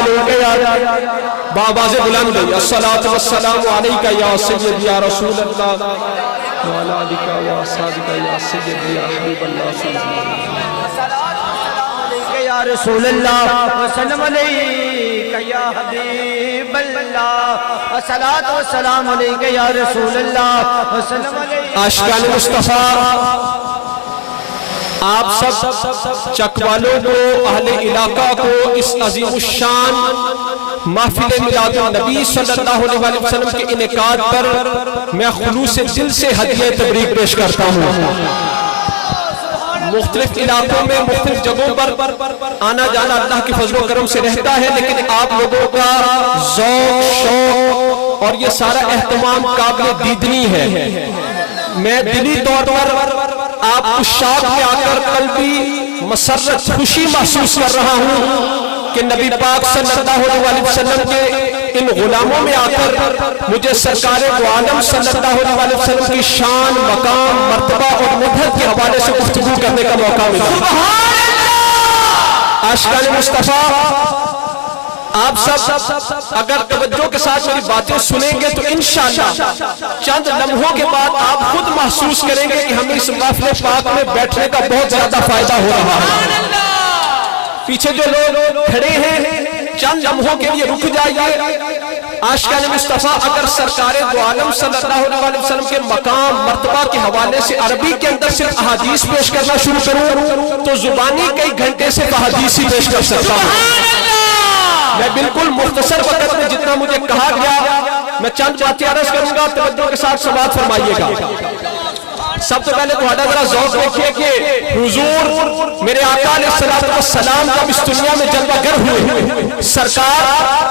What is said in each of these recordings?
علیک یا بآواز بلند الصلاۃ والسلام علیک یا سیدی یا رسول اللہ وعلی آلک و اصحابک یا سیدی یا حبیب اللہ صلی اللہ علیہ وسلم یا رسول اللہ وسلم علیک یا حبیب اللہ الصلاۃ والسلام علیک یا رسول اللہ وسلم علیک عاشقان مصطفیٰ آپ سب چک والوں کو اہل علاقہ کو اس عظیم الشان محفل میلاد النبی صلی اللہ علیہ وسلم کے انعقاد پر میں خلوص دل سے ہدیہ تبریک پیش کرتا ہوں۔ مختلف علاقوں میں مختلف جگہوں پر آنا جانا اللہ کی فضل و کرم سے رہتا ہے، لیکن آپ لوگوں کا ذوق شوق اور یہ سارا اہتمام قابل دیدنی ہے۔ میں دلی طور پر آپ عشاق میں آ کر قلبی مسرت خوشی محسوس کر رہا ہوں کہ نبی پاک صلی اللہ علیہ وسلم کے ان غلاموں میں آ کر مجھے سرکار دو عالم صلی اللہ علیہ وسلم کی شان، مقام، مرتبہ اور مدحت کے حوالے سے گفتگو کرنے کا موقع ملا۔ عاشقان مصطفیٰ آپ سب اگر توجہ کے ساتھ میری باتیں سنیں گے تو انشاءاللہ چند لمحوں کے بعد آپ خود محسوس کریں گے کہ ہمیں اس محفل پاک میں بیٹھنے کا بہت زیادہ فائدہ ہو رہا ہے۔ پیچھے جو لوگ کھڑے ہیں چند لمحوں کے لیے رک جائیے۔ عاشقان مصطفیٰ اگر سرکار دو عالم صلی اللہ علیہ وسلم کے مقام مرتبہ کے حوالے سے عربی کے اندر صرف احادیث پیش کرنا شروع کروں تو زبانی کئی گھنٹے سے احادیث ہی پیش کر سکتا ہوں۔ میں بالکل مختصر وقت میں جتنا مجھے کہا گیا میں چند باتیں عرض کروں گا، توجہ کے ساتھ سماعت فرمائیے گا۔ سب سے پہلے تو ذرا ذوق دیکھیے کہ حضور میرے آقا علیہ السلام جب اس دنیا میں جلوہ گر ہوئے، سرکار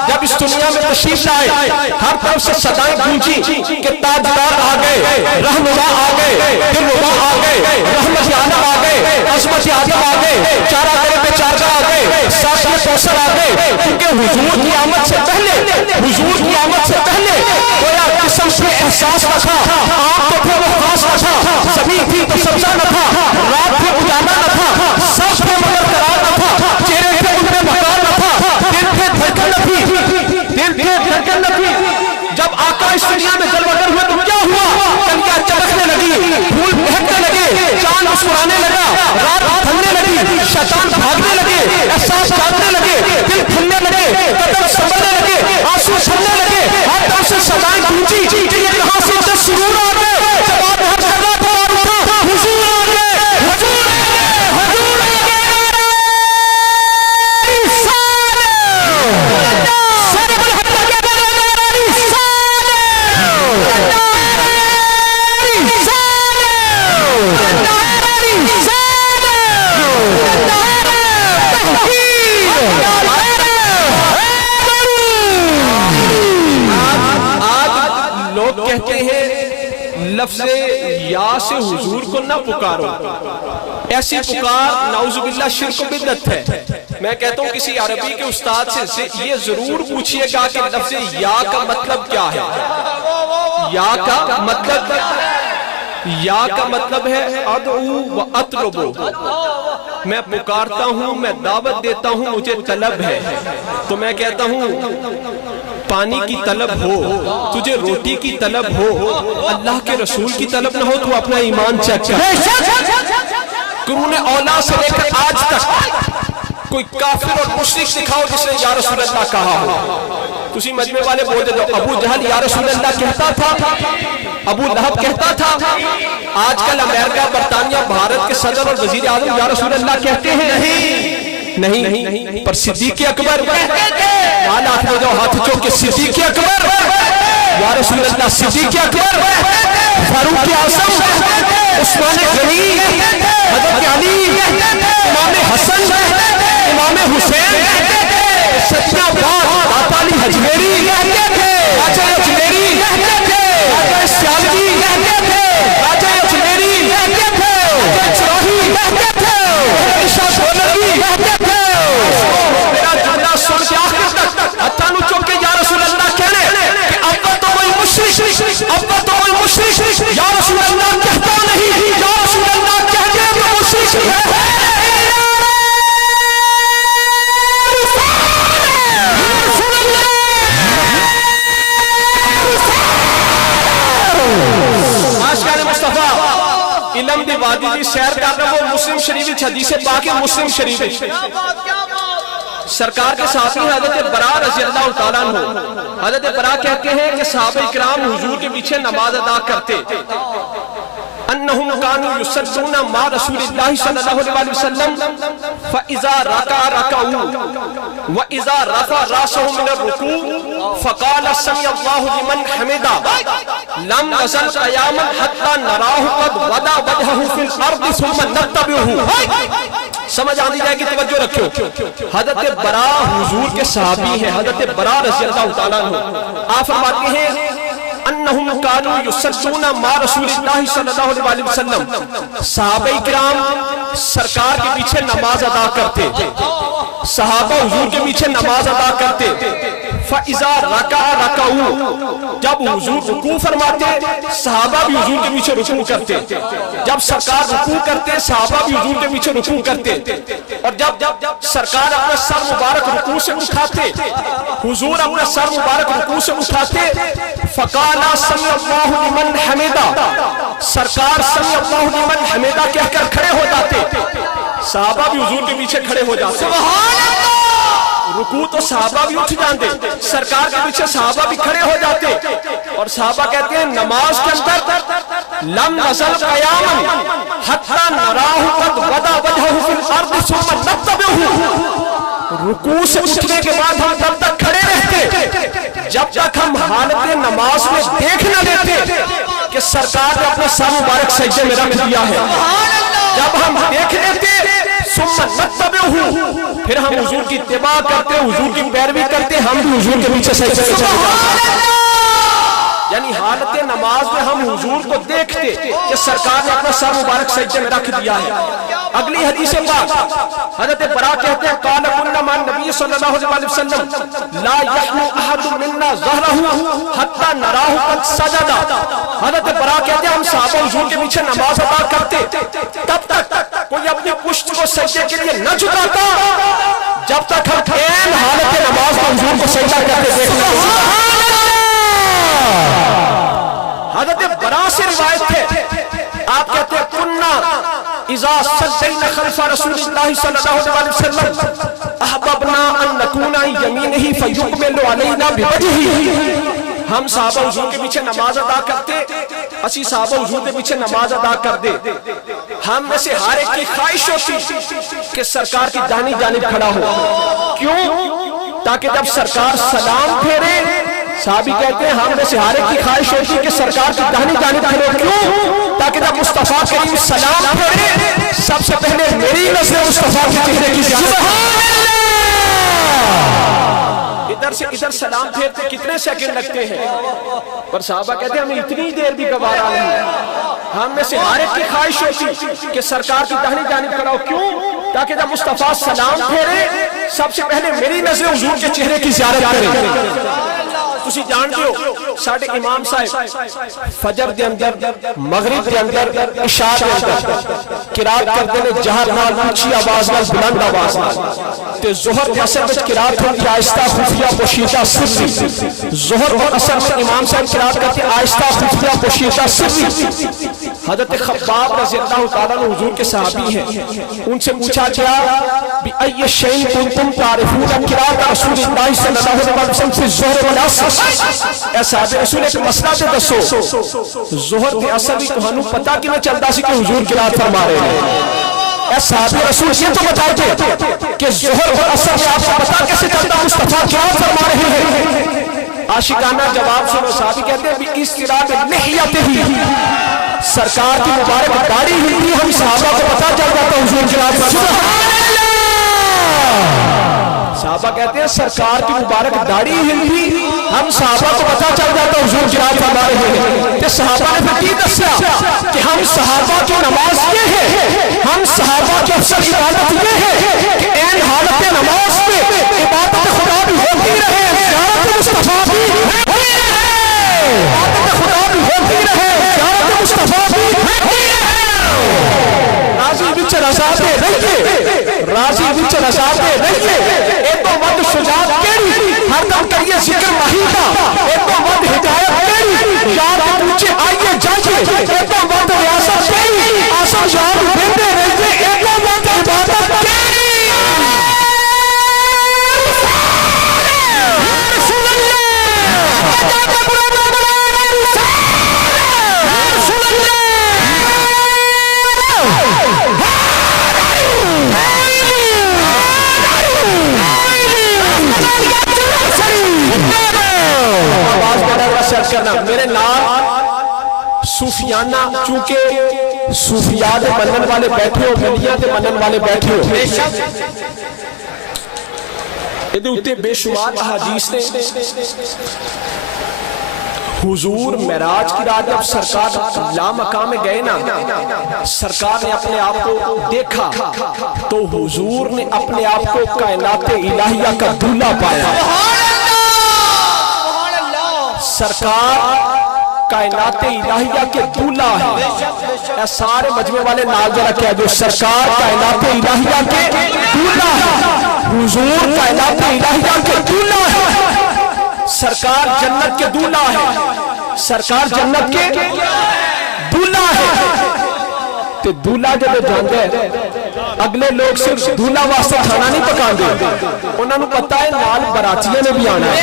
جب اس دنیا میں تشریف لائے، ہر طرف سے صدائیں گونجی کہ تاجدار آ گئے، رہنما آ گئے، دلربا آ گئے، رحمت عالم آ گئے، عظمت آدم آ گئے، چارہ کرے پہ چارہ آ گئے، ساقی کوثر آ گئے، کیونکہ حضور کی آمد سے پہلے کویا قسم سے احساس نہ تھا، آپ تو پھر وہ خاص نہ تھا، زمین تھی تو سبزہ نہ تھا، رات پہ اجالا نہ تھا، سب پہ مگر قرار نہ تھا، چہرے پہ ان پہ مکار نہ تھا، دل پہ دھڑکن نہ تھی۔ جب آقا اس دنیا میں جلوہ گر ہوئے تو کیا ہوا؟ کنکیاں چمکنے لگی، پھول بہکنے لگے، چاند مسکرانے لگا، رات تھمنے لگی، شیطان بھاگنے لگے، احساس جاگنے لگے، دل کھلنے لگے، قدم سنبھلنے لگے، آنسو چھلنے لگے، ہر طرف سے صدائیں گونجی کہ یہ کہاں سے جس سرور آ گئے، جب آپ ہر جگہ پر اٹھا حضور آ گئے، حضور آ گئے، حضور آ گئے، کہتے ہیں لفظ یا سے حضور کو نہ پکارو، ایسی پکار نعوذ باللہ شرک و بدعت ہے۔ میں کہتا ہوں کسی عربی کے استاد سے یہ ضرور پوچھئے گا کہ لفظ یا کا مطلب کیا ہے۔ یا کا مطلب ہے ادعو و اطلبو، میں پکارتا ہوں، میں دعوت دیتا ہوں، مجھے طلب ہے۔ تو میں کہتا ہوں پانی کی طلب ہو، تجھے روٹی کی طلب ہو، اللہ کے رسول کی طلب نہ ہو تو اپنا ایمان چیک کر۔ قرون اولا سے لے کر آج تک کوئی کافر اور مشرک دکھاؤ جس نے یا رسول اللہ کہا ہو۔ تسی مجمع والے بول دے دو ابو جہل یا رسول اللہ کہتا تھا، ابو لہب کہتا تھا، آج کل امریکہ، برطانیہ، بھارت کے صدر اور وزیر اعظم یا رسول اللہ کہتے ہیں؟ نہیں، پر صدیق اکبر والا آخر جو ہاتھ چوکے صدیق اکبر یا رسول اللہ، صدیق اکبر، فاروق اعظم، عثمان غنی، حضرت علی، امام حسن، امام حسین، سچنا بات داتا علی حجویری، راجہ اجمیری، راجہ سیالوی، راجہ اجمیری، راجہ چراہی، عائشہ بولوی، میرا جملہ سن کے آخر تک ہتھانو چوکے یا رسول اللہ کہنے کہ اب تو کوئی مشرک یا رسول اللہ کہتا نہیں، یا رسول اللہ کہتے تو مشرک ہے۔ اپنی وادی دی سیر کر رہا وہ مسلم شریف حدیث پاک ہے مسلم شریف سرکار کے صحابی حضرت برا رضی اللہ تعالیٰ عنہ حضرت برا کہتے ہیں کہ صحابہ اکرام حضور کے پیچھے نماز ادا کرتے انہم کانوا یصلون مع رسول اللہ صلی اللہ علیہ وسلم فاذا رکع رکعوا واذا رفع راسه من الركوع فقال سمع الله لمن حمده لم يزل قياما حتى نراه قد وضع وجهه في الارض ثم نتبعه سمجھ آنی جائے گی توجہ رکھو حضرت برا حضور کے صحابی ہیں حضرت برا رضی اللہ تعالیٰ عنہ آپ فرماتے ہیں انہم کانوا یصلون مع رسول اللہ صلی اللہ علیہ وسلم صحابہ اکرام سرکار کے پیچھے نماز ادا کرتے صحابہ حضور کے پیچھے نماز ادا کرتے فَإِذَا رَكَعَ رَكَعُوا جب حضور رکوع فرماتے صحابہ بھی حضور کے پیچھے رکوع کرتے جب سرکار رکوع کرتے صحابہ بھی حضور کے پیچھے رکوع کرتے اور جب سرکار اپنا سر مبارک رکوع سے اٹھاتے حضور اپنا سر مبارک رکوع سے اٹھاتے فَقَالَ سَمِعَ اللَّهُ لِمَنْ حَمِدَهُ سرکار سَمِعَ اللَّهُ لِمَنْ حَمِدَهُ کہہ کر کھڑے ہو جاتے صحابہ بھی حضور کے پیچھے کھڑے ہو جاتے سبحان اللہ رکوع تو صحابہ بھی اٹھ جاندے سرکار کے پیچھے صحابہ بھی کھڑے ہو جاتے اور صحابہ کہتے ہیں نماز کے اندر لم نزل قیاما حتی نراہ قد وضع وجہہ فی الارض ثم نتبعہ رکوع سے اٹھنے کے بعد ہم تب تک کھڑے رہتے جب تک ہم حالت نماز میں دیکھ نہ لیتے کہ سرکار نے اپنا سر مبارک سجدے میں رکھ دیا ہے جب ہم دیکھ لیتے ثم نتبعہ پھر ہم حضور کی اتباع کرتے حضور کی پیروی کرتے ہم بھی حضور کے پیچھے سجدے میں چلے جاتے یعنی حالت نماز میں ہم حضور کو دیکھتے کہ سرکار نے اپنا سر مبارک سجدے میں رکھ دیا ہے اگلی حدیث پاک حضرت برا کہتے ہیں قال كنا مع النبي صلی اللہ علیہ وسلم لا يحنو احد منا ظهره حتى نراه قد سجد حضرت برا کہتے ہیں ہم صحابہ حضور کے پیچھے نماز ادا کرتے تب تک کوئی اپنی پشت کو سجدے کے لیے نہ جھکاتا جب تک ہم عین حالت نماز میں حضور کو سجدہ کرتے دیکھتے حضرت برا سے روایت ہے آپ کہتے ہیں کننا اذا صلینا خلف رسول اللہ صلی اللہ علیہ وسلم احببنا ان نکون یمینہ فیقبل علینا بوجہہ ہم صحابہ حضور کے پیچھے نماز ادا کرتے اسی صحابہ حضور کے پیچھے نماز ادا کر دے ہم میں سے ہر ایک کی خواہش ہوتی کہ سرکار کی داہنی جانب کھڑا ہو کیوں تاکہ جب سرکار سلام پھیرے صحابی کہتے ہیں ہم میں سے ہر ایک کی خواہش ہوتی کہ سرکار کی داہنی جانب کھڑے ہو کیوں تاکہ جب مصطفیٰ کریم سلام پھیرے سب سے پہلے میری نظر مصطفیٰ کے چہرے کی جانب ادھر سے ادھر سلام پھیرتے کتنے سیکنڈ لگتے ہیں پر صحابہ کہتے ہیں ہمیں اتنی دیر بھی گوارا نہیں ہم میں سے ہر ایک کی خواہش ہوتی کہ سرکار کی داہنی جانب کھڑا ہو کیوں تاکہ جب مصطفیٰ سلام پھیرے سب سے پہلے میری نظر حضور کے چہرے کی زیارت کرے تسی جانتے ہو ساڑھے امام صاحب فجر دے اندر مغرب دے اندر عشاء دے اندر قرات کرتے ہیں جہر نال اونچی آواز نال بلند آواز نال تے ظہر و عصر وچ قرات ہوندی آہستہ خفیہ پوشیدہ سری ظہر و عصر میں امام صاحب قرات کرتے آہستہ خفیہ پوشیدہ سری حضرت خباب رضی اللہ تعالیٰ عنہ حضور کے صحابی ہیں ان سے پوچھا گیا بِأَيِّ شَيْءٍ كُنتُمْ تَعْرِفُونَ قِرَاءَةَ رسول اللہ صلی اللہ علیہ وسلم فی الظہر والعصر اے صاحب رسول ایک مسئلہ تے دسو ظہر تے عصر بھی تہانوں پتہ کیویں چلدا سی کہ حضور قرات فرما رہے ہیں اے صاحب رسول یہ تو بتاؤ کہ ظہر اور عصر میں آپ کو پتہ کیسے چلتا مصطفیٰ قرات فرما رہے ہیں عاشقانہ جواب سنو صحابی کہتے ہیں بھی اس قرات لحیتہ سرکار کی مبارک داڑھی ہلتی ہم صحابہ کو پتہ چل جاتا حضور قرات فرما رہے ہیں صحابہ کہتے ہیں سرکار کی مبارک داڑھی ہلتی ہم صحابہ کو پتہ چل جاتا حضور قرات فرما رہے ہیں کہ صحابہ نے پھر کی دسیا کہ ہم صحابہ کی نماز یہ ہے ہم صحابہ کی افضل عبادت یہ ہے کہ این حالت نماز میں عبادت خدا بھی ہوتی رہے زیارت مصطفیٰ بھی ہوتی رہے عبادت خدا بھی ہوتی رہے زیارت مصطفیٰ بھی ہوتی رہے راضی بچ رضاتے رہیے راضی بچ رضاتے رہیے ایک تو مد شجاعت کیڑی ہر دم کریے ذکر مہیدہ ایک تو مد ہدایت کیڑی یاد پوچھے آئیے جائیے ایک تو مد ریاست کیڑی آسان کرنا میرے نال صوفیانہ چونکہ صوفیاء دے منن والے بیٹھے ہو ولیاں دے منن والے بیٹھے ہو ادھے اتے بے شمار احادیث نے حضور معراج کی رات جب سرکار لامکان میں گئے نا سرکار نے اپنے آپ کو دیکھا تو حضور نے اپنے آپ کو کائنات الہیہ کا دولہ پایا سرکار کائنات الہیہ کے دولہ ہے اے سارے مجمع والے نال ذرا کہہ دو سرکار کائنات الہیہ کے دولہ ہے حضور کائنات الہیہ کے دولہ ہے سرکار جنت کے دولہ ہے سرکار جنت کے دولہ ہے تے دولہ جب جاندے ہیں اگلے لوگ صرف دولہ واسطے کھانا نہیں پکان دے انہوں نے پتا ہے نال براتیاں نے بھی آنا ہے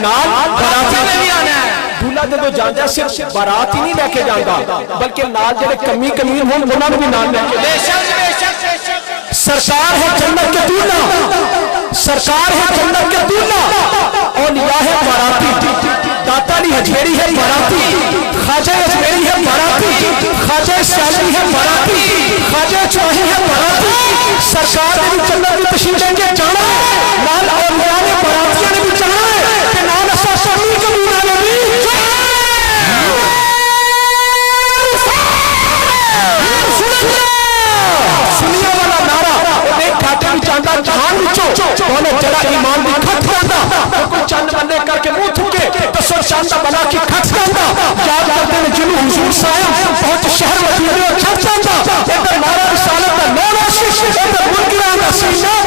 نال براتیاں نے بھی آنا ہے دولہ جب جاندے ہیں صرف برات ہی نہیں لے کے جاندہ بلکہ نال جب کمی ہوں انہوں نے بھی نال لے کے سرکار ہے جنت کے دولہ سرکار ہے جنت کے دولہ اولیاء ہے باراتی داتا علی حجویری ہے باراتی خواجہ اجمیری ہے باراتی خواجہ سیالوی ہے باراتی خواجہ چوہی ہے باراتی سرکار نے بھی جنت میں تشریف لیں گے جانا ہے نال اولیاء نے باراتیاں نے بھی جانا ہے کہ نال اسا شامی کبیرہ نے بھی سنیا والا نعرہ وہ ایک کھاٹے بھی چاندہ جہان بچو بولے جڑا ایمان بھی کھٹ کرتا کوئی چند بندے کر کے منہ تھکے تو سر چاندہ بنا کے کھٹ کرتا یاد کرتے ہیں جنو حضور سائم پہنچ شہر مدینے اور چھٹ جاتا ادھر نعرہ رسالت کا نور آشش ادھر منکران کا سینہ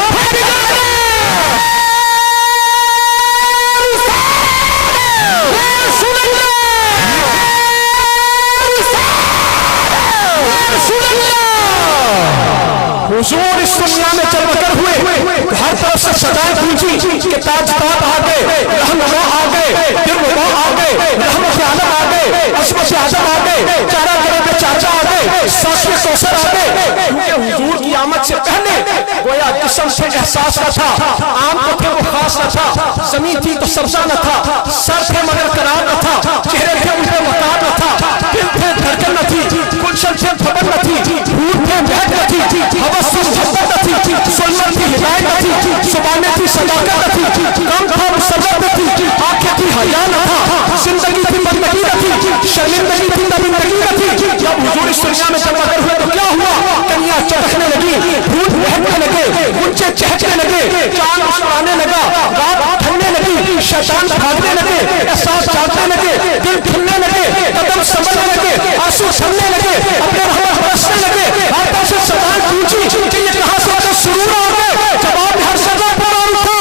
حضور اس دنیا میں چل بکر ہوئے ہر طرف سے صدائیں پوچھی کہ تاجداد آگئے رہنما آگئے درمبا آگئے رحمت عالم آگئے عصمت عظم آگئے چارہ کرے چاچا آگئے ساکر کوثر آگئے کیونکہ حضور کی آمد سے پہلے گویا جسم سے احساس نہ تھا عام کو تھے وہ خاص نہ تھا زمین تھی تو سبزہ نہ تھا سر تھے مگر قرار نہ تھا چہرے تھے ان پہ وقار نہ تھا دل تھے دھڑکن نہ تھی گلشن تھے خبر نہ تھی بھوت تھے بہت نہ تھی حوث تھی محبت نہ تھی سلمت تھی ہدایت نہ تھی زبانیں تھی صداقت نہ تھی کام تھا مسرت نہ تھی آنکھیں تھی حیا نہ تھا زندگی تھی بندگی نہ تھی شرمندگی تھی درندگی نہ تھی جب حضور اس دنیا میں جب اگر ہوئے تو کیا ہوا کنیاں چڑکنے لگی بھوت بہکنے لگے گنچے چہکنے لگے چاند مسکرانے لگا رات ٹھنڈنے لگی شیطان بھاگنے لگے احساس جاگنے لگے دل کھلنے لگے قدم سنبھلنے لگے آنسو چھلنے لگے اپنے رحمت برسنے لگے ہر طرف سے صدائیں پوچھی کہ یہ کہاں سے تو سرور آ گئے جواب ہر سزا پر آ اٹھا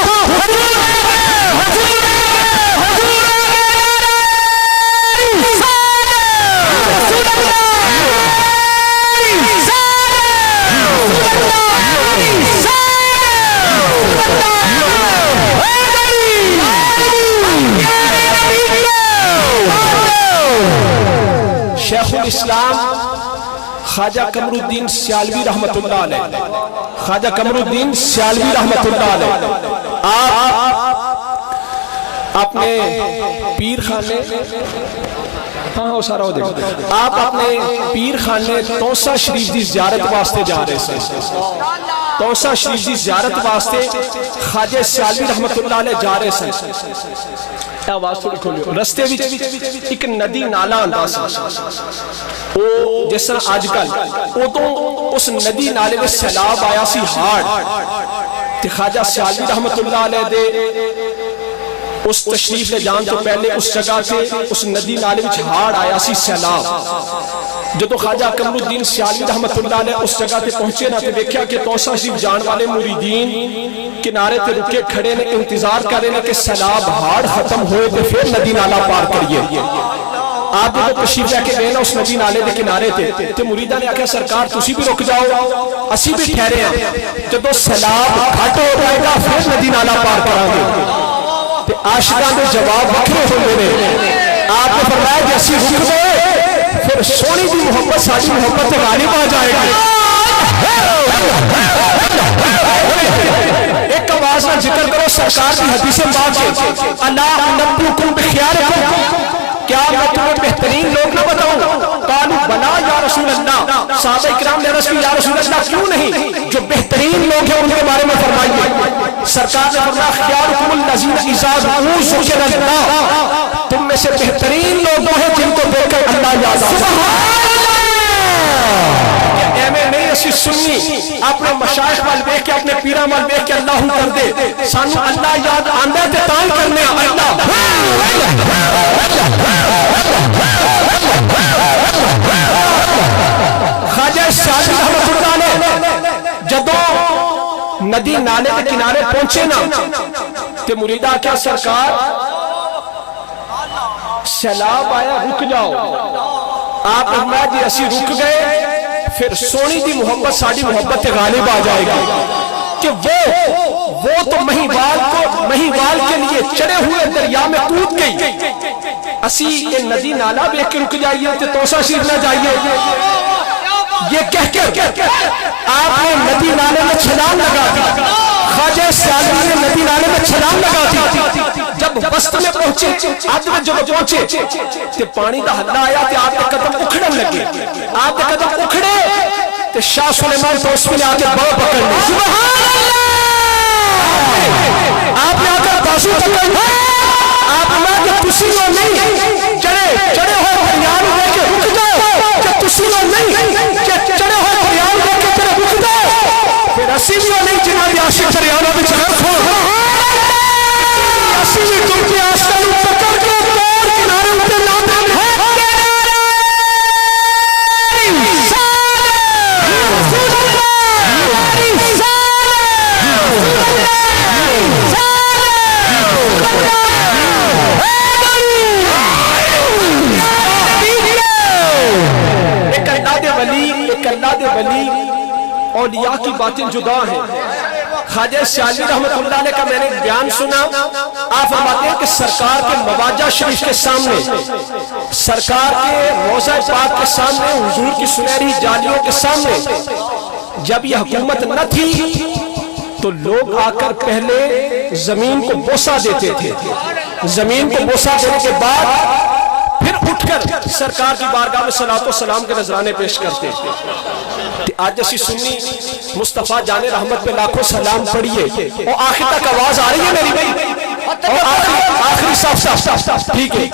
شیخ الاسلام خواجہ قمر الدین سیالوی رحمت اللہ علیہ خواجہ قمر الدین سیالوی رحمت اللہ علیہ آپ اپنے پیر خانے ہاں وہ سارا ہو دیکھو آپ اپنے پیر خانے توسا شریف دی زیارت واسطے جا رہے سے توسا شریف دی زیارت واسطے خواجہ سیالوی رحمت اللہ علیہ جا رہے سے آواز تھوڑی کھولیو رستے بھی ایک ندی نالا آندا سی او جس طرح آج کل او تو اس ندی نالے میں سیلاب آیا سی ہارڈ تے خواجہ سیالوی رحمت اللہ علیہ دے اس تشریف لے جان تو پہلے اس جگہ سے اس ندی نالے وچ ہارڈ آیا سی سیلاب جدو خواجہ قمر الدین سیالوی رحمت اللہ علیہ اس جگہ تے پہنچے نہ تے دیکھیا کہ توسا شریف جان والے مریدین کنارے تے رکے کھڑے نے انتظار کر رہے ہیں کہ سیلاب ہارڈ ختم ہوئے تے پھر ندی نالا پار کریے آپ جب تشریف لے کے گئے نا اس ندی نالے دے کنارے تے مریداں نے آخیا سرکار تسی بھی رک جاؤ اسی بھی ٹھہرے ہیں جدو سیلاب گھٹ ہو جائے گا پھر ندی نالا پار کریں گے تے عاشقاں دے جواب وکھرے ہوندے نے آپ نے فرمایا جیسی رک گئے پھر سونی دی محبت ساری محبت تے غالب آ جائے گی ایک آواز نہ ذکر کرو سرکار کی حدیث پاک ہے الا انبئکم بخیارکم کیا میں تمہیں بہترین لوگ نہ بتاؤں؟ قالوا بلا یا رسول اللہ، صحابہ اکرام نے عرض کی یا رسول اللہ کیوں نہیں، جو بہترین لوگ ہیں ان کے بارے میں فرمائیے۔ سرکار نے فرمایا خیارکم الذین اذا ذکر اللہ، تم میں سے بہترین لوگ ہیں جن کو دیکھ کر اللہ یاد آتا ہے۔ نہیں اسی سنی اپنے مشائخ وال دیکھ کے اپنے پیرا وال دیکھ کے اللہ کر دے، سانو اللہ یاد آندے تے تاں کرنے اللہ۔ خواجہ سیالوی رحمۃ اللہ علیہ جدوں ندی نالے کے کنارے پہنچے نا تے مریدہ کیا سرکار سیلاب آیا رک جاؤ، آپ فرمایا جی اسی رک گئے پھر سونی دی محبت ساڑی محبت غالب آ جائے گی کہ وہ تو مہیوال کے لیے چڑھے ہوئے دریا میں کود گئی، اسی یہ ندی نالا بیک کے رک جائیے تے توسا شریف نہ جائیے، یہ کہہ کر آپ نے ندی نالے میں چھلانگ لگا دی۔ خواجہ سیالوی نے ندی نالے میں چھلانگ لگا دی، جب وسط میں پہنچے آدھ میں جب پہنچے تے پانی دا حلہ آیا تے آپ کے قدم اکھڑن لگے، آپ کے قدم اکھڑے تے شاہ سلیمان توسوی نے آکے باؤ پکڑ لی، سبحان اللہ، آپ نے آکر بازو پکڑ لی، آپ نے کہ تسی وہ نہیں چڑھے ہوئے فریاد لے کے رک جاؤ، کہ تسی وہ نہیں چڑھے ہوئے فریاد لے کے تیرے رک جاؤ، پھر اسی بھی وہ نہیں جنہاں بھی عاشق فریادوں بھی چڑھا کھو اسی بھی تم کی آسکل پکڑ کے دور کنارے اٹھے لاتے ہیں ایک اللہ دے ولی اولیاء کی باتیں جدا ہیں۔ خواجہ سیالوی رحمۃ اللہ علیہ کا میں نے بیان سنا، آپ فرماتے ہیں کہ سرکار کے مواجہ شریف کے سامنے، سرکار کے روضہ پاک کے سامنے، حضور کی سنہری جالیوں کے سامنے جب یہ حکومت نہ تھی تو لوگ آ کر پہلے زمین کو بوسہ دیتے تھے، زمین کو بوسہ دینے کے بعد پھر اٹھ کر سرکار کی بارگاہ میں صلاۃ و سلام کے نذرانے پیش کرتے تھے۔ آج اسی سنی مصطفیٰ جان رحمت پہ لاکھوں سلام پڑھیے، اور آخر تک آواز آ رہی ہے میری بھائی، اور آخری صاف ٹھیک ہے،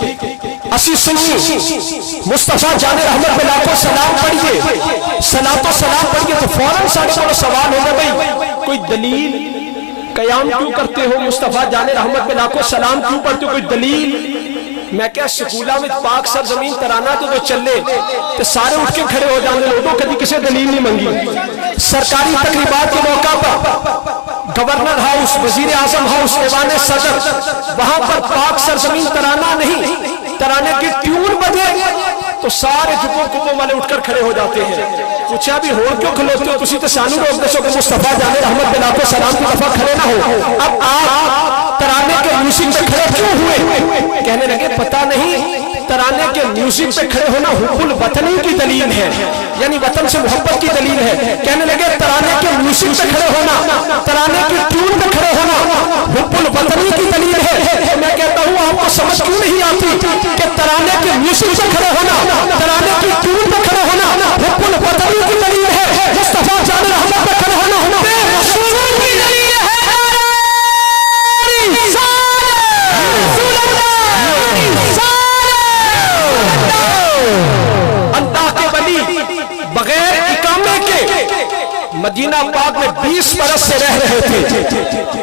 اسی سنی مصطفیٰ جان رحمت پہ لاکھوں سلام پڑھیے، صلاۃ و سلام پڑھیے، تو فوراً سارے کو سوال ہوگا بھائی کوئی دلیل قیام کیوں کرتے ہو، مصطفیٰ جان رحمت پہ لاکھوں سلام کیوں پڑھتے ہو، کوئی دلیل؟ میں کیا سکولہ میں پاک سرزمین ترانہ تو چلے تو سارے اٹھ کے کھڑے ہو جانے لوگوں کبھی کسی دلیل نہیں منگی۔ سرکاری تقریبات کے موقع پر گورنر ہاؤس، وزیر اعظم ہاؤس، ایوان صدر، وہاں پر پاک سرزمین ترانہ نہیں، ترانے کی ٹیون بجے تو سارے جھکوں کبوں والے اٹھ کر کھڑے ہو جاتے ہیں۔ پوچھا بھی ہو کیوں کھلوتے ہو، تسی تو سانو روک دسو کہ مصطفیٰ جان رحمت بلا کو سلام کی دفعہ کھڑے نہ ہو، اب آپ ترانے کے میوزک پہ کھڑے کیوں ہوئے؟ کہنے لگے پتہ نہیں، ترانے کے میوزک پہ کھڑے ہونا حب الوطنی کی دلیل ہے، یعنی وطن سے محبت کی دلیل ہے۔ کہنے لگے ترانے کے میوزک پہ کھڑے ہونا، ترانے کی ٹیون پہ کھڑے ہونا حب الوطنی کی دلیل ہے۔ میں کہتا ہوں آپ کو سمجھ کیوں نہیں آتی کہ ترانے کے میوزک پہ کھڑے ہونا، ترانے کی ٹیون پہ کھڑے ہونا حب الوطنی کی دلیل ہے، مصطفیٰ جان رحمت پہ کھڑے ہونا بے رسول کی دلیل ہے۔ اللہ کے ولی بغیر اقامے کے مدینہ پاک میں 20 برس سے رہ رہے تھے،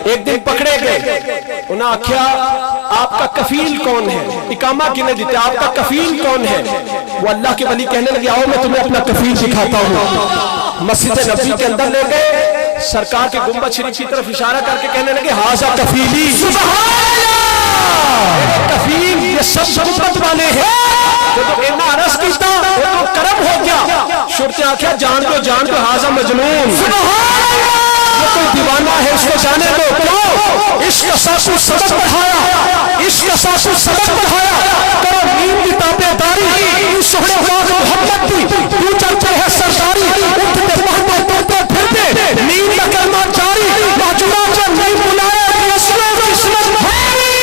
ایک دن پکڑے گئے، انہاں آکھیا آپ کا کفیل کون ہے، اقامہ کنے دیتے، آپ کا کفیل کون ہے؟ وہ اللہ کے ولی کہنے لگے آؤ میں تمہیں اپنا کفیل دکھاتا ہوں۔ مسجد نبوی کے اندر لے گئے، سرکار کے گنبد شریف کی طرف اشارہ کر کے کہنے لگے ہاذا کفیلی، سبحان اللہ، کفیل یہ سب گنبد والے ہیں۔ جب اینا عرض کیتا وہ تو کرم ہو گیا، شرطیں آکھیا جان دو ہاذا مجنون، یہ کوئی دیوانہ ہے اس کو جانے دو، کیوں؟ عشق ساسو سبق پڑھایا، عشق ساسو سبق پڑھایا، کرو نیند کی تابع داری، تو شہر واقع محمد دی، تو چلتے ہے سرداری، اٹھتے پہنتے توڑتے پھرتے، نیند کا کلمہ جاری، محجورات جو نہیں بلایا کہ اسلام قسمت بھاری۔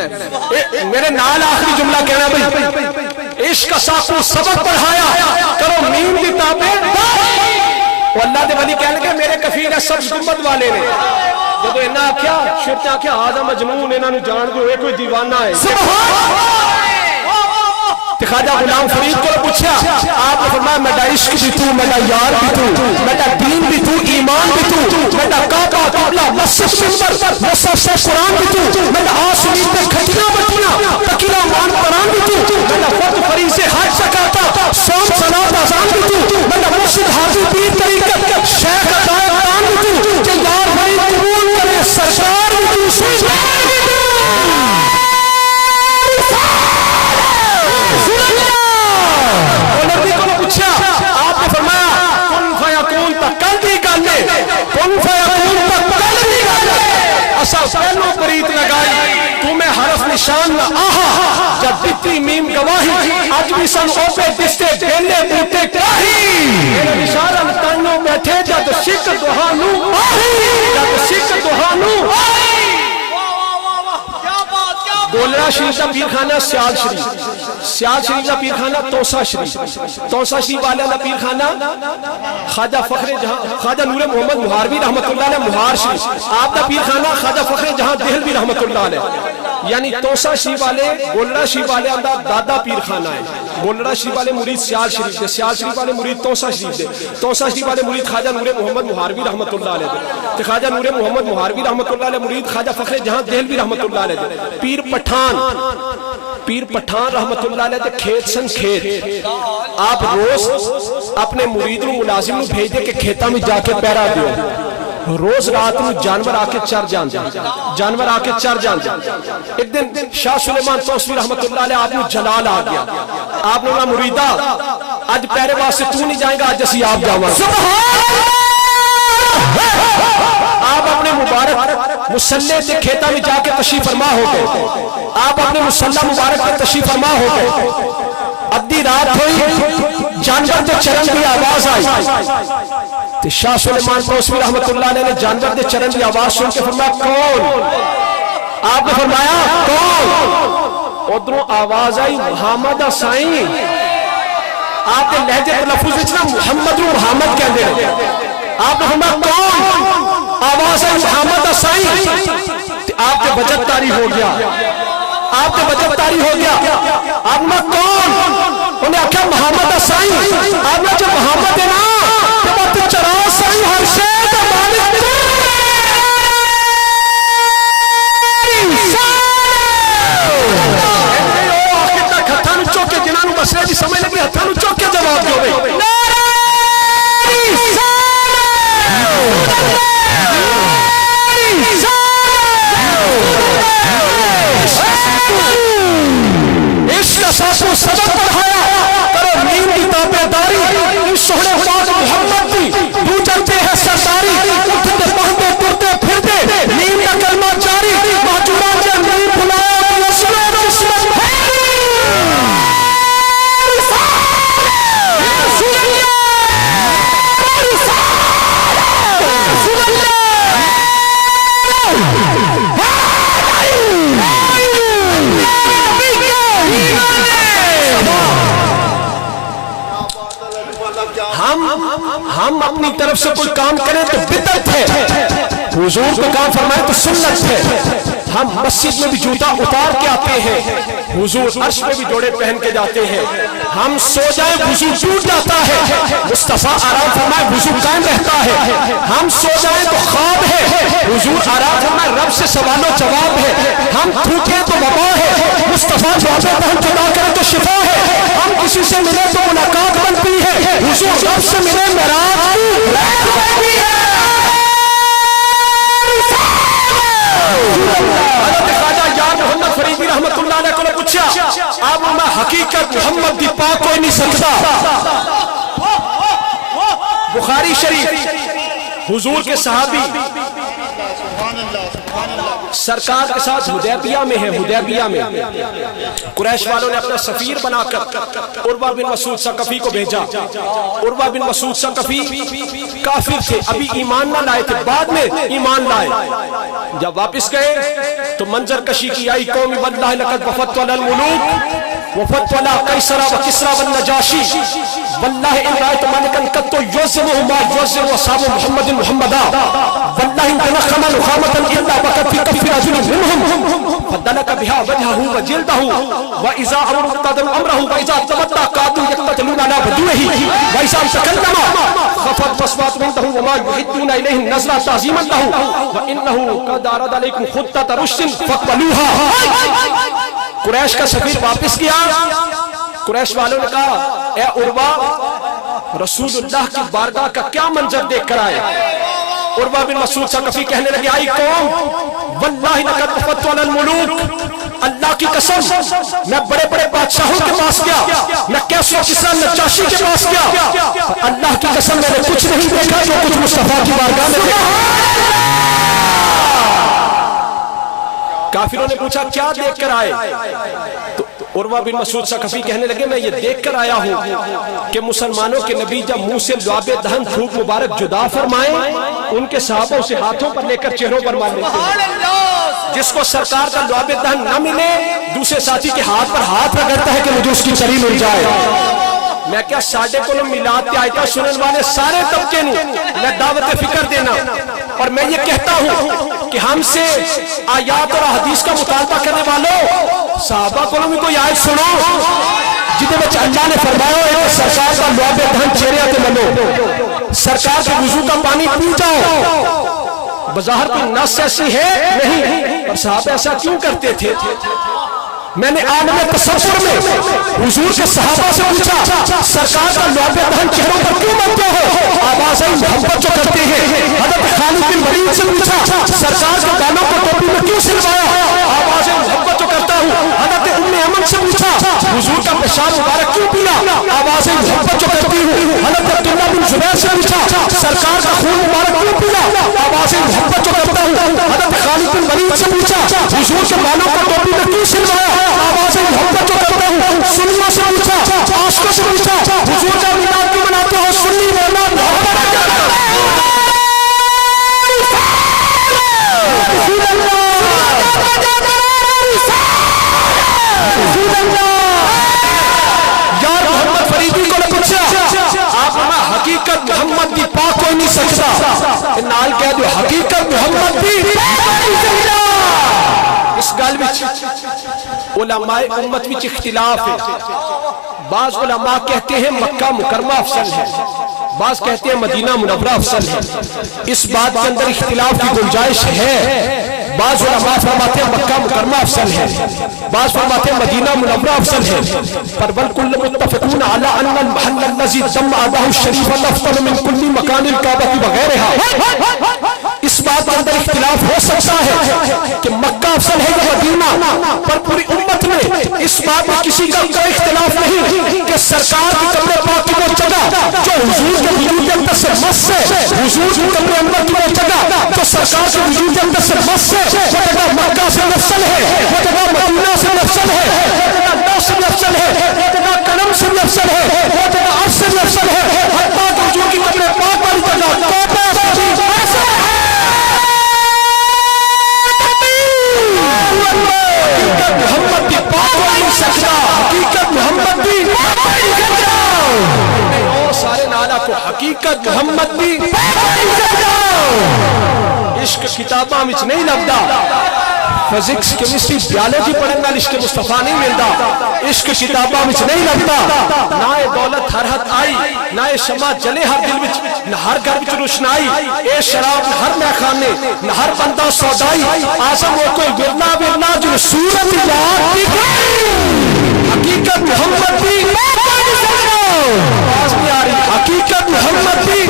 ہے میرے نال آخری جملہ کہنا بھائی عشق کا ساکو سبق پڑھایا کرو میم دی تابے وہ اللہ دے ولی کہنے کہ میرے کفیل ہے سب گنبد والے نے جب انہاں کیا شرط کیا آدھا مجنون انہاں نو جان دو کوئی دیوانہ ہے خواجہ غلام فرید کو پوچھا آپ نے فرمایا میرا عشق بھی تو میرا یار بھی تو میرا دین بھی تو ایمان بھی تو میرا کعبہ قبلہ مسجد منبر مصحف قرآن بھی تو میرا آسمین پہ کھٹیاں بٹیاں تکیلا مان قرآن بھی تو میرا فرد فریضے حج زکات صوم صلاۃ اذان بھی تو میرا مرشد حاجی پیر طریقت شیخ عطائے قرآن بھی تو کہ یار بھائی قبول کرے سرکار بھی تو سرکار بھی تو آپ نے فرمایا کن فیکون تک کل دی گالے کن فیکون تک کل دی گالے اسا پہلو پریت لگائی تمہیں حرف نشان نہ آہا جب دیتی میم گواہی آج بھی سن اوپے دستے بیلے بوٹے کاہی میرے نشان تنوں بیٹھے جب شک دہانو آہی جب شک دہانو آہی گولرا شریف کا پیرخانہ سیال شریف کا پیرخانہ توسا شریف والے کا پیرخانہ خواجہ فخر جہاں خواجہ نور محمد مہاروی رحمت اللہ علیہ مہار شریف آپ کا پیرخانہ خواجہ فخر جہاں دہلوی رحمت اللہ علیہ یعنی توسا شریف والے گولرا شریف والے کا دادا پیرخانہ ہے گولرا شریف والے مرید سیال شریف دے سیال شریف والے مرید توسا شریف دے توسا شریف والے مرید خواجہ نور محمد مہاروی رحمت اللہ علیہ دے خواجہ نور محمد مہاروی رحمت اللہ علیہ مرید خواجہ فخر جہاں دہلوی رحمت اللہ علیہ دے پیر پٹھان رحمت اللہ علیہ دے کھیت سن کھیت آپ روز اپنے مرید نو ملازم نو بھیج دے کہ کھیتا میں جا کے پیرا دیو روز رات نو جانور آ کے چر جان جانور آ کے چر جان ایک دن شاہ سلیمان توسوی رحمت اللہ علیہ آپ نو جلال آ گیا آپ نے مریدہ آج پیرے واسطے تو نہیں جائیں گا آج اسی آپ جاؤں آپ اپنے مبارک مسلح سے کھیتا میں جا کے تشریف فرما ہو گئے آپ اپنے مسلح مبارک کے تشریف فرما ہو گئے ادھی رات ہوئی جانور دے چرن کی آواز آئی شاہ سلیمان توسوی رحمت اللہ علیہ نے جانور دے چرن کی آواز سن کے فرمایا کون آپ نے فرمایا کون ادھروں آواز آئی محمد سائیں آپ نے لہجے تلفظ وچ نہ محمد کہندے آپ نے فرمایا کون آواز آئی محمد سائیں آپ کے بجت تاری ہو گیا آپ کے بجت تاری ہو گیا آپ نے کون انہیں آکھا محمد سائیں آپ نے جو محمد ہے نا کہ بات چراؤ سائیں ہر شید مالک آخر تک ہتھانو چوکے جنانو مسئلہ جی سمجھ لگی ہتھانو چوکے جواب جو بھئی عشق ساسو سبق پڑھایا کرو نیم کی تابع داری ان سہنے خدا محمد دی دو جلتے ہیں سرداری اٹھتے پہنتے پرتے پھرتے نیم کا کلمہ جاری محجوران جن نیم بھلایا رسول رسول ہم اپنی طرف سے کوئی کام کریں تو بدعت ہے حضور کو کام فرمائے تو سنت ہے ہم مسجد میں بھی جوتا اتار کے آتے ہیں حضور عرش میں بھی جوڑے پہن کے جاتے ہیں ہم سو جائیں وضو ٹوٹ جاتا ہے مصطفیٰ آرام فرمائے وضو قائم رہتا ہے ہم سو جائیں تو خواب ہے حضور آرام فرمائے رب سے سوال و جواب ہے ہم تھوکیں تو وبا ہے مصطفیٰ جوابیں پہن جدا کریں تو شفا ہے ہم کسی سے ملے تو ملاقات بنتی ہے حضور رب سے ملے معراج کی رات بنتی ہے حضرت خواجہ یار محمد فریدی رحمت اللہ علیہ کو نے پوچھا آپ میں حقیقت محمد دی پاک کوئی نہیں سکتا بخاری شریف حضور کے صحابی سرکار کے ساتھ حدیبیہ میں ہے، حدیبیہ میں قریش والوں نے اپنا سفیر بنا کر عروہ بن مسعود ثقفی کو بھیجا۔ عروہ بن مسعود ثقفی کافر تھے، ابھی ایمان نہ لائے تھے، بعد میں ایمان لائے۔ جب واپس گئے تو منظر کشی کی آئی، قومی واللہ لقد وفدت علی الملوک وفدت علی قیصر و کسری والنجاشی واللہ ان رأیت ملکا قط یعظمہ ما یعظم اصحاب محمد محمدا واللہ ان تنخم نخامة الا وقد فی کف رجل منهم فدلک بها وجهه وجلده واذا امر اقتدر امره واذا تمتع قعدوا يقتتلون على بدوه واذا تكلم خفض اصوات عنده وما يحدون اليه النظر تعظيما له وانه قد عرض عليكم خطة رشد فاقبلوها۔ قریش کا سفیر واپس کیا، قریش والوں نے کہا اے عروہ رسول اللہ کی بارگاہ کا کیا منظر دیکھ کر آئے؟ عروہ بن مسعود ثقفی کہنے لگے آئی قوم واللہ لقد وفدت علی الملوک، اللہ کی قسم میں بڑے بڑے بادشاہوں کے پاس گیا، میں کیسو کسری نجاشی کے پاس گیا، اللہ کی قسم میں نے کچھ نہیں دیکھا جو کچھ مصطفیٰ کی بارگاہ میں دیکھا۔ کافروں نے پوچھا کیا دیکھ کر آئے؟ تو عروہ بن مسعود ثقفی کہنے لگے میں یہ دیکھ کر آیا ہوں کہ مسلمانوں کے نبی جب منہ سے لعاب دہن تھوک مبارک جدا فرمائیں، ان کے صحابہ اسے ہاتھوں پر لے کر چہروں پر مار لیتے ہیں۔ جس کو سرکار کا لعاب دہن نہ ملے دوسرے ساتھی کے ہاتھ پر ہاتھ رگڑتا ہے کہ مجھے اس کی چری مل جائے۔ میں کیا ساڑھے کو میلاد کے آیتہ سنن والے سارے طبقے نوں میں دعوت فکر دینا، اور میں یہ کہتا ہوں کہ ہم سے آیات اور حدیث کا مطالبہ کرنے والوں صحابہ کو بھی کوئی آیت سنو جدے وچ اللہ نے فرمایا ہے کہ سرکار کا لعاب دہن چہرے تے ملو، سرکار کے وضو کا پانی پی جاؤ۔ بظاہر کوئی نص ایسی ہے نہیں، اور صحابہ ایسا کیوں کرتے تھے؟ میں نے عالم تصور میں حضور کے صحابہ سے پوچھا سرکار کا لعاب دہن چہروں پر کیوں ملتے ہو؟ آوازیں محبت جو کرتے ہیں۔ حضرت خالد بن ولید سے پوچھا سرکار کے گانوں کو ٹوپی میں کیوں سلوایا؟ آوازیں محبت جو کرتا ہوں۔ حضرت ام ایمن سے پوچھا حضور کا پیشاب مبارک کیوں پیا؟ آوازیں محبت جو کرتی ہوں۔ حضرت عبداللہ بن زبیر سے پوچھا سرکار کا خون مبارک کیوں پیا؟ آوازیں محبت جو کرتا ہوں۔ حضرت خالد بن ولید سے پوچھا حضور کے گانوں کو ٹوپی میں کیوں سلوایا؟ آوازیں محبت جو کرتا ہوں۔ سنیوں سے پوچھا، عاشقوں سے پوچھا حضور کا میلاد کیوں مناتے ہو؟ سنی مولا محبت یار محمد فریدی کو نے پوچھا آپ ہمیں حقیقت محمد دی پاک کوئی نہیں سکتا، نال کہہ دو حقیقت محمد دی اس گل وچ علماء امت وچ اختلاف ہے۔ بعض علماء کہتے ہیں مکہ مکرمہ افضل ہے، بعض کہتے ہیں مدینہ منورہ افضل ہے۔ اس بات کے اندر اختلاف کی گنجائش ہے۔ بعض علماء فرماتے ہیں مکہ مکرمہ افضل ہے، بعض فرماتے ہیں مدینہ منورہ افضل ہے، پر والکل متفقون علی ان المحل الذی ضم اباہ الشریف افضل من کل مکان الکعبہ وغیرہ۔ اس بات کے اندر اختلاف ہو سکتا ہے کہ مکہ افضل ہے یا مدینہ، پر پوری امت میں اس بات میں کسی کا کوئی اختلاف نہیں کہ سرکار کی قبر پاک کی وہ جگہ جو حضور کے وجود اندر سے مس سے، حضور کی قبر اندر کی وہ جگہ جو سرکار کے وجود اندر سے مس سے، وہ جگہ مکہ سے افضل ہے، وہ جگہ مدینہ سے افضل ہے، وہ جگہ نو سے افضل ہے، وہ جگہ قلم سے افضل ہے، وہ جگہ عرش سے افضل ہے، حتیٰ کہ حضور کی قبر پاک والی جگہ کعبہ سے بھی ایسا ہے۔ حقیقت محمد کی پاک نہیں سکتا، حقیقت محمد کی پاک نہیں سکتا، اور سارے نالا کو حقیقت محمد کی پاک نہیں سکتا۔ عشق کتاباں وچ نہیں لبدا، فزکس کیمسٹری بیالوجی پڑھن نال عشق مصطفیٰ نہیں ملدا، عشق کتاباں وچ نہیں لبدا۔ نہ اے دولت ہر حد آئی، نہ اے شمع جلے ہر دل وچ، نہ ہر گھر وچ روشنائی، اے شراب ہر میخانے، نہ ہر بندہ سودائی، آزم وہ کوئی ورنہ ورنہ جو صورت یاد کی حقیقت محمد کی آواز نہیں آ رہی، حقیقت محمد کی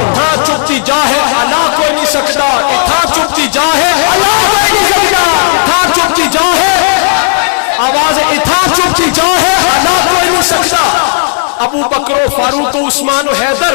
اتھا چپتی جا ہے اللہ کوئی نہیں سکتا، اتھا چپتی جا ہے اللہ کوئی نہیں سکتا، اتھا چپتی جا ہے آواز اتھا چپتی جا ہے اللہ کوئی نہیں سکتا۔ ابو بکر و فاروق و عثمان و حیدر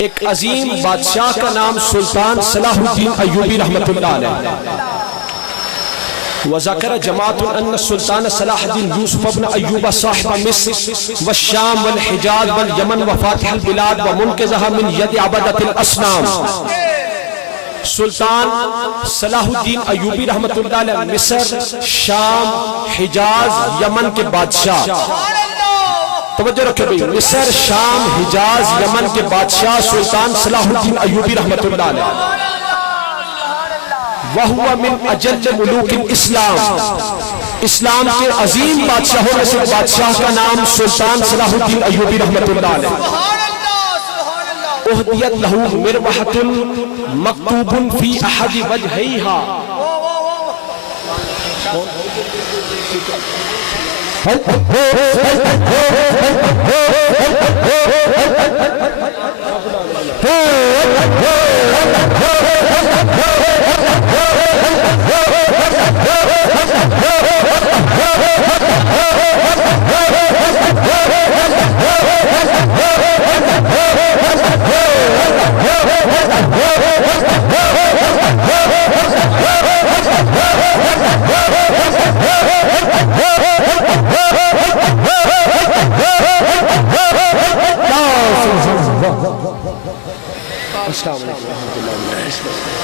ایک عظیم بادشاہ کا نام سلطان صلاح الدین ایوبی رحمت اللہ علیہ. وذكر جماعة أن السلطان صلاح الدين يوسف بن أيوب صاحب مصر والشام والحجاز واليمن وفاتح البلاد ومنقذها من يد عبدة الأصنام. سلطان صلاح الدین ایوبی رحمت اللہ علیہ مصر، شام، حجاز، یمن کے بادشاہ. توجہ رکھیں بھئی، مصر، شام، حجاز، یمن کے بادشاہ سلطان صلاح الدین ایوبی رحمت اللہ علیہ. وَهُوَ مِنْ أَجَلِّ مُلُوكِ الْإِسْلَامِ، اسلام کے عظیم بادشاہوں میں سے بادشاہ کا نام سلطان صلاح الدین ایوبی رحمت اللہ علیہ. اہدیت لہو مروحۃ مکتوب فی احد وجہیہا. السلام علیکم ورحمۃ اللہ وبرکاتہ.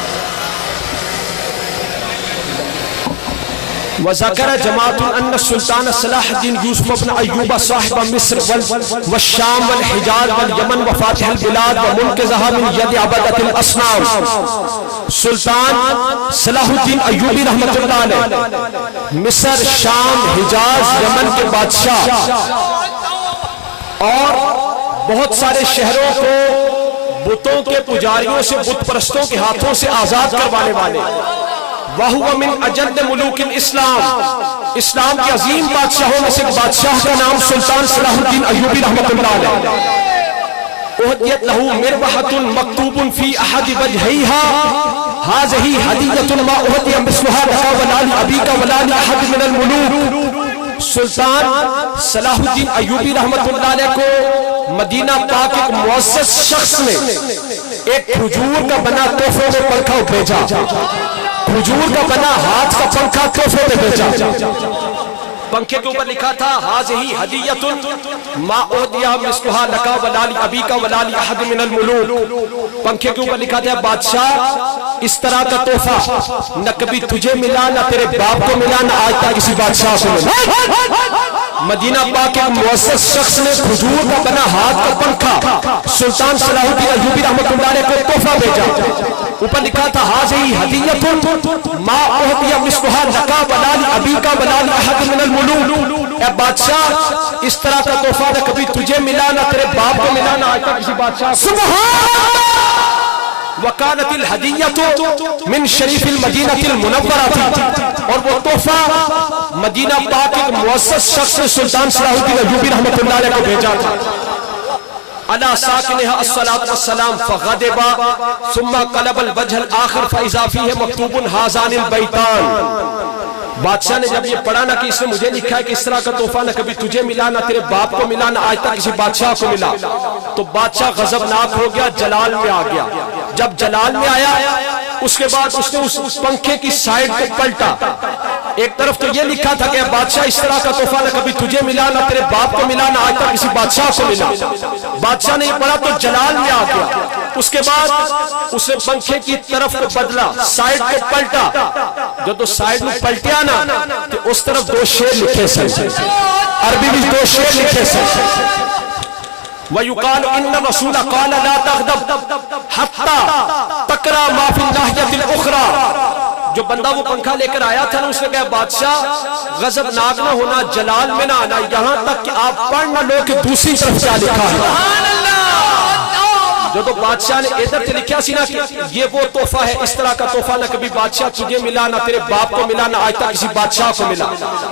وذكر جماعة أن السلطان صلاح الدين يوسف بن أيوب صاحب مصر والشام والحجاز واليمن وفاتح البلاد ومنقذها من يد عبدة الأصنام. سلطان صلاح الدین ایوبی رحمت اللہ علیہ مصر، شام، حجاز، یمن کے بادشاہ اور بہت سارے شہروں کو بتوں کے پجاریوں سے، بت پرستوں کے ہاتھوں سے آزاد کروانے والے. وَهُوَ مِنْ أَجَلِّ مُلُوكِ الْإِسْلَامِ، اسلام کے عظیم بادشاہوں میں سے بادشاہ کا نام سلطان صلاح الدین ایوبی رحمت اللہ علیہ. اہدیت لہو مروحۃ مکتوب فی احد وجہیہا ھذہ ھدیۃ ما اہدی مثلھا لک ولا لابیک ولا لاحد من الملوک. سلطان صلاح الدین ایوبی رحمت اللہ علیہ کو مدینہ پاک ایک معزز شخص نے ایک کھجور کا بنا تحفے میں پنکھا بھیجا. کھجور کا بنا ہاتھ کا پنکھا تحفے میں بھیجا. پنکھے کے اوپر لکھا تھا ھذہ ھدیۃ ما اہدی مثلھا لک ولا لابیک ولا لاحد من الملوک. پنکھے کے اوپر لکھا تھا بادشاہ اس طرح کا تحفہ نہ کبھی تجھے ملا، نہ تیرے باپ کو ملا، نہ آج تک کسی بادشاہ کو ملا. مدینہ پاک کے معزز شخص نے کھجور کا بنا ہاتھ کا پنکھا سلطان صلاح الدین ایوبی رحمت اللہ علیہ کو تحفہ بھیجا. اوپر لکھا تھا ھذہ ھدیۃ ما اہدی مثلھا لک ولا لابیک ولا لاحد من الملوک. اے بادشاہ اس طرح کا تحفہ نہ کبھی تجھے ملا، نہ تیرے باپ کو ملا، نہ آج تک کسی بادشاہ کو. وَكَانَتِ الْحَدِيَّةُ مِنْ شَرِيفِ الْمَدِينَةِ الْمُنَوَّرَةِ، اور وہ تحفہ مدینہ پاک ایک معزز شخص سلطان صلاح الدین ایوبی رحمت اللہ علیہ کو بھیجا تھا. عَلَى سَاكِنِهَا الصَّلَاةُ وَالسَّلَامُ فَغَضِبَ ثُمَّ قَلَبَ الْوَجْهَ الْآخَرَ فَإِذَا فِيهِ مَكْتُوبٌ هَذَانِ الْبَيْتَانِ. بادشاہ نے جب یہ پڑھا نا کہ اس نے مجھے لکھا ہے کہ اس طرح کا تحفہ نہ کبھی تجھے ملا، نہ تیرے باپ کو ملا، نہ آج تک کسی بادشاہ کو ملا، تو بادشاہ غضبناک ہو گیا، جلال میں آ گیا. جب جلال میں آیا اس کے بعد اس نے اس پنکھے کی سائیڈ کو پلٹا. ایک طرف تو یہ لکھا تھا کہ بادشاہ اس طرح کا تحفہ نہ کبھی تجھے ملا، نہ تیرے باپ کو ملا، نہ آج تک کسی بادشاہ کو ملا. بادشاہ نے یہ پڑھا تو جلال میں آ گیا. اس کے بعد اس نے پنکھے کی طرف کو بدلا، سائیڈ کو پلٹا. جو تو سائیڈ میں پلٹیا نا تو اس طرف دو شیر لکھے سن، عربی میں دو شیر لکھے سن. وَيُقَالُ إِنَّ الرَّسُولَ قَالَ لَا تَغْضَبْ حَتَّى تَقْرَأَ مَا فِي النَّاحِيَةِ الْأُخْرَى. جو بندہ وہ پنکھا لے کر آیا تھا نا، اس نے کہا بادشاہ غضبناک نہ ہونا، جلال میں نہ آنا، یہاں تک کہ آپ پڑھ نہ لو کہ دوسری طرف کیا لکھا ہے. جو تو بادشاہ نے ادھر سے لکھا سی نا کہ یہ وہ تحفہ ہے، اس طرح کا تحفہ نہ کبھی بادشاہ تجھے ملا، نہ تیرے باپ کو ملا، نہ آج تک کسی بادشاہ کو ملا.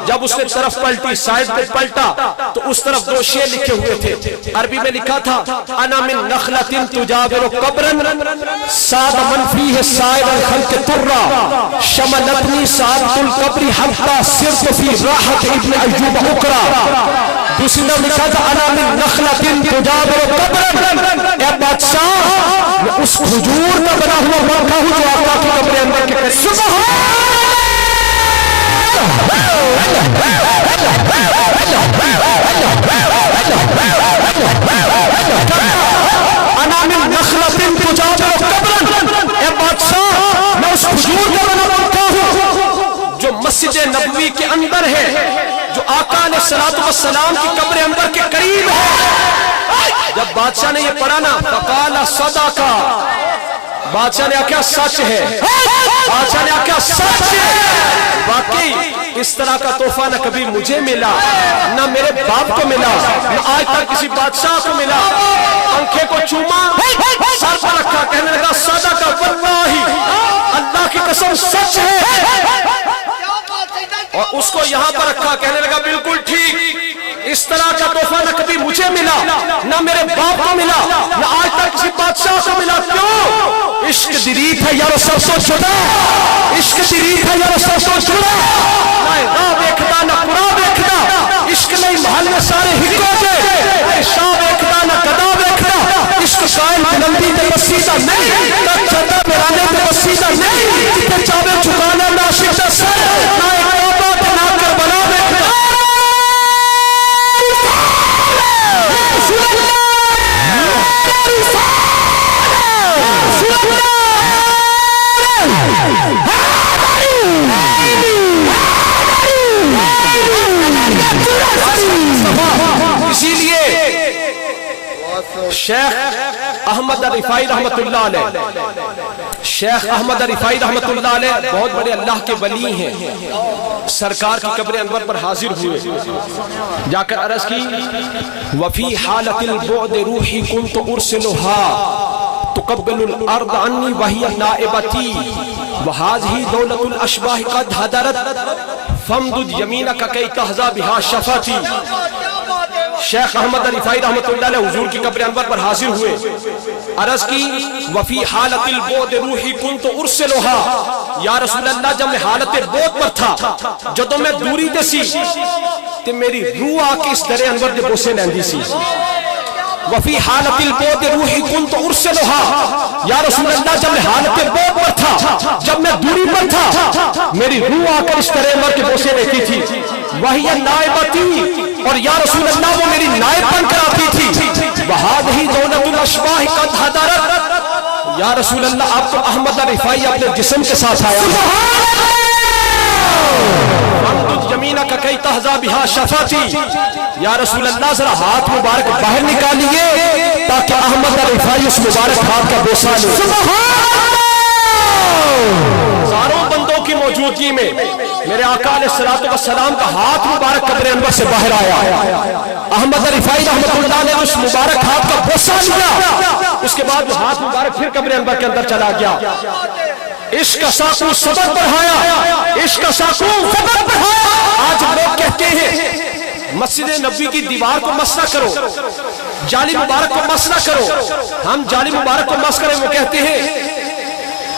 جب اس نے طرف پلٹی، سائیڈ پہ پلٹا تو اس طرف دو شعر لکھے ہوئے تھے. عربی میں لکھا تھا انا من نخلۃ تجاور قبرا ساد من فیہ سائر الخلق ترا شملتنی سادۃ القبر حتی صرت فی راحت ابن ایوب اکرا. دوسری طرف لکھا تھا انا من نخلۃ تجاور قبرا، اے بادشاہ میں اس کھجور کا بنا ہوا پنکھا ہوں جو آقا کی قبر انور کے قریب۔ سبحان انا من نخلۃ تجاور قبرا، اے بادشاہ میں اس کھجور کا بنا پنکھا ہوں جو مسجد نبوی کے اندر ہے، جو آقا علیہ السلام کی قبر انور کے قریب ہے۔ جب بادشاہ نے یہ پڑھا نا فقال صدق، بادشاہ نے کیا سچ ہے، بادشاہ نے کیا سچ ہے۔ واقعی اس طرح کا تحفہ نہ کبھی مجھے ملا، نہ میرے باپ کو ملا، نہ آج تک کسی بادشاہ کو ملا۔ پنکھے کو چوما، سر پر رکھا، کہنے لگا صدق واللہ، اللہ کی قسم سچ ہے، اور اس کو یہاں پر رکھا، کہنے لگا بالکل ٹھیک۔ اس طرح کا تحفہ نہ کبھی مجھے ملا، نہ میرے باپ کو ملا، نہ آج تک کسی بادشاہ کو ملا۔ کیوں؟ عشق دریت ہے یار سرسوں چڑا، عشق دریت ہے یار سرسوں چڑا، نہ راہ دیکھتا نہ پورا دیکھتا، عشق نہیں محل میں سارے ہکو دے، شاہ دیکھتا نہ گدا دیکھتا، عشق قائم بلندی تے بسیدہ نہیں، تک جدہ پیرانے تے بسیدہ نہیں، جتے چاہے چکانا ناشق دا سر، نہ ایک توبہ تے نہ کربلا دیکھتا۔ اسی لیے شیخ احمد رفاعی رحمت اللہ علیہ، شیخ احمد رفاعی رحمت اللہ علیہ بہت بڑے اللہ کے ولی ہیں، سرکار کی قبر انور پر حاضر ہوئے، جا کر عرض کی وفی حالت البعد روحی کنت ارسلها تقبل الارض عنی وہی نائبتی وہذہ دولت الاشباح قد حضرت فامدد یمینک کی تحظی بہا شفاتی۔ شیخ احمد رفاعی رحمت اللہ علیہ حضور کی قبر انور پر حاضر ہوئے، عرض کی وفی حالت البعد روحی کنت ارسلها، یا رسول اللہ جب میں حالت بعد پر تھا، جدوں میں دوری دے سی تے میری روح آکے اس در انور دے بوسے لیندی سی۔ وفی حالت البعد روحی کنت ارسلها، یا رسول اللہ جب میں حالت بعد پر تھا، جب میں دوری پر تھا، میری روح آکر اس در انور کے بوسے لیتی تھی، وہی نائبتی، اور یا رسول اللہ وہ میری نائب بن کر آتی تھی، وہذہ دولت الاشباح قد حضرت، یا رسول اللہ آپ کو احمد رفاعی اپنے جسم کے ساتھ آیا، فامدد یمینک کی تحظی بہا شفاتی، یا رسول اللہ ذرا ہاتھ مبارک باہر نکالیے تاکہ احمد رفاعی اس مبارک ہاتھ کا بوسہ لے۔ ہزاروں بندوں کی موجودگی میں میرے آقا علیہ السلام کا ہاتھ مبارک قبر انور سے باہر آیا، احمد رفاعی رحمت اللہ نے اس مبارک ہاتھ کا بوسہ لیا، اس کے بعد وہ ہاتھ مبارک پھر قبر انور کے اندر چلا گیا۔ عشق کا ساقو سبق بڑھایا، عشق کا ساقو سبق بڑھایا۔ آج لوگ کہتے ہیں مسجد نبوی کی دیوار کو مس نہ کرو، جالی مبارک کو مس نہ کرو، ہم جالی مبارک کو مس کریں، وہ کہتے ہیں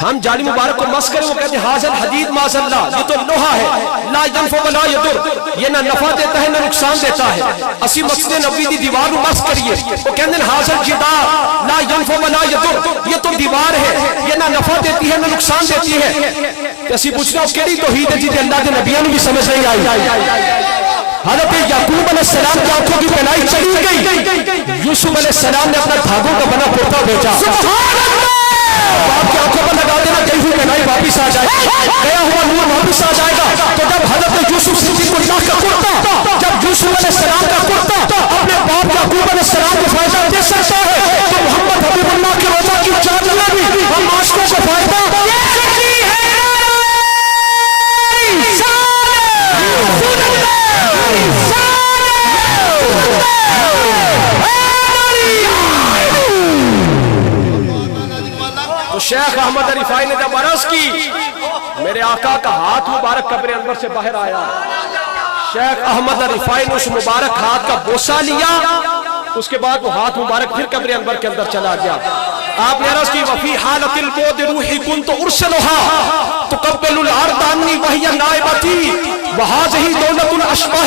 ہم جالی مبارک کو مس کریں، وہ کہتے ہیں حاضر حدید معاذ اللہ، یہ تو لوہا ہے، لا ینفع ولا یضر، یہ نہ نفع دیتا ہے نہ نقصان دیتا ہے، اسی مسجد نبوی دی دیوار کو مس کریے، وہ کہتے ہیں حاضر جدار لا ینفع ولا یضر، یہ تو دیوار ہے، یہ نہ نفع دیتی ہے نہ نقصان دیتی ہے۔ اسی پوچھنا کیڑی توحید ہے جی اللہ کے نبیوں نے بھی سمجھ نہیں آئی۔ حضرت یعقوب علیہ السلام کی آنکھوں کی بینائی چلی گئی، یوسف علیہ السلام نے اپنا دھاگوں کا بنا کرتا بھیجا، باپ کی آنکھوں پر لگا دینا گئی ہوئی بینائی واپس آ جائے گی، گیا ہوا نور واپس آ جائے گا۔ تو جب حضرت یوسف صدیق اللہ کا کرتا، جب یوسف علیہ السلام کا کرتا اپنے باپ یعقوب علیہ السلام کو فائدہ دے سکتا ہے، تو محمد حبیب اللہ کے روزہ کی چار لگا بھی ہم عاشقوں کو فائدہ دے سکتی ہے۔ تو شیخ احمد رفاعی نے جب عرض کی میرے آقا کا ہاتھ مبارک قبر انور سے باہر آیا، شیخ احمد رفاعی نے اس مبارک ہاتھ کا بوسہ لیا، اس کے بعد وہ ہاتھ مبارک پھر قبر انور کے اندر چلا گیا۔ آپ نے عرض کی وفی حالت البعد روحی کنت ارسلها تقبل الارض عنی وہی نائبتی وہذہ دولت الاشباح